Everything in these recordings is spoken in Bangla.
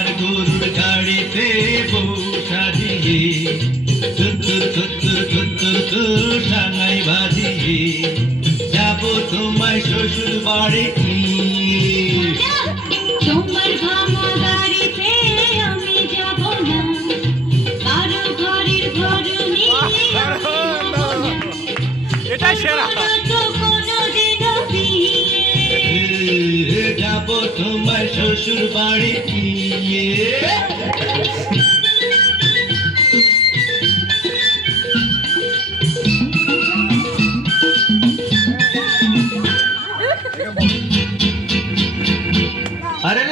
আমার গরুর গাড়িতে বউ সাজিয়ে তুত্তুর তুত্তুর তুত্তুর তুর টাঙাই বাজিয়ে যাব তোমায় শ্বশুর বাড়ি তোমার ভাঙা গাড়িতে আমি যাব না, কারো ঘরের ঘর নিয়ে এটাই সেরা। যাব তোমার শ্বশুর বাড়ি আরে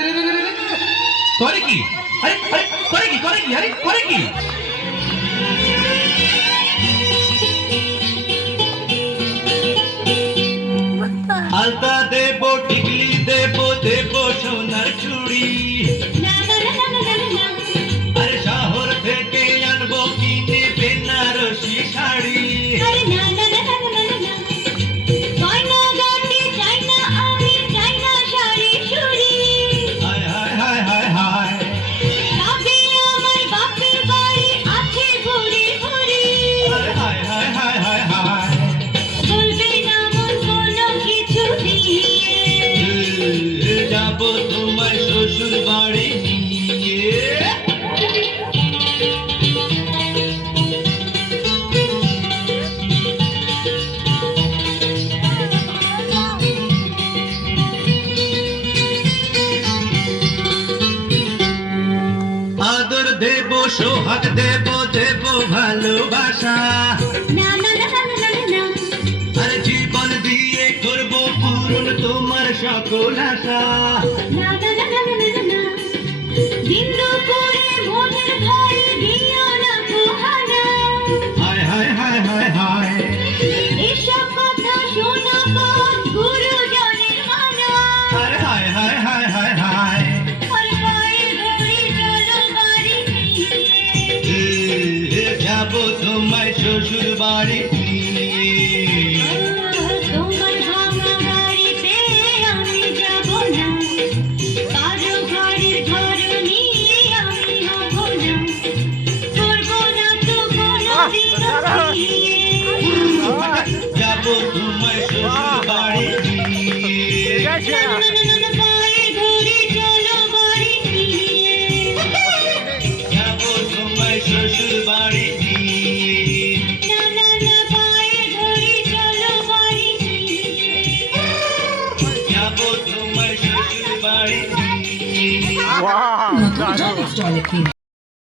করে কি? আরে আরে করে কি? করে কি? আরে করে কি? আলতা দেব, টিকলি দেব, দেব সোনার চুড়ি। আরে শহর থেকে আনবো কিনে বেনারসি শাড়ি। হায় হায় হায় হায় হায় আরে হায় হায় হায় হায় হায় যাব তোমার শ্বশুর বাড়ি নিয়ে আদর দেব, সোহাগ দেব, দেব ভালোবাসা। আরে জীবন দিয়ে করব পূরণ তোমার সকল আশা। হায় হায় হায় হায় হায় আরে হায় হায় হায় হায় হায় যাব তোমায় শ্বশুর বাড়ি নিয়ে তোমার ভাঙা গাড়িতে আমি যাব না, কারো ঘরের ঘর নিয়ে আমি হব না, করব না তো কোনোদিনও যাব তোমায় শ্বশুর বাড়ি নিয়ে এটাই সেরা। পায়ে ধরে চলো বাড়ি নিয়ে। যাব তোমায় শ্বশুর বাড়ি নিয়ে পায়ে ধরে চলো বাড়ি নিয়ে। যাব তোমায় শ্বশুর বাড়ি নিয়ে ওয়াও, দারুণ।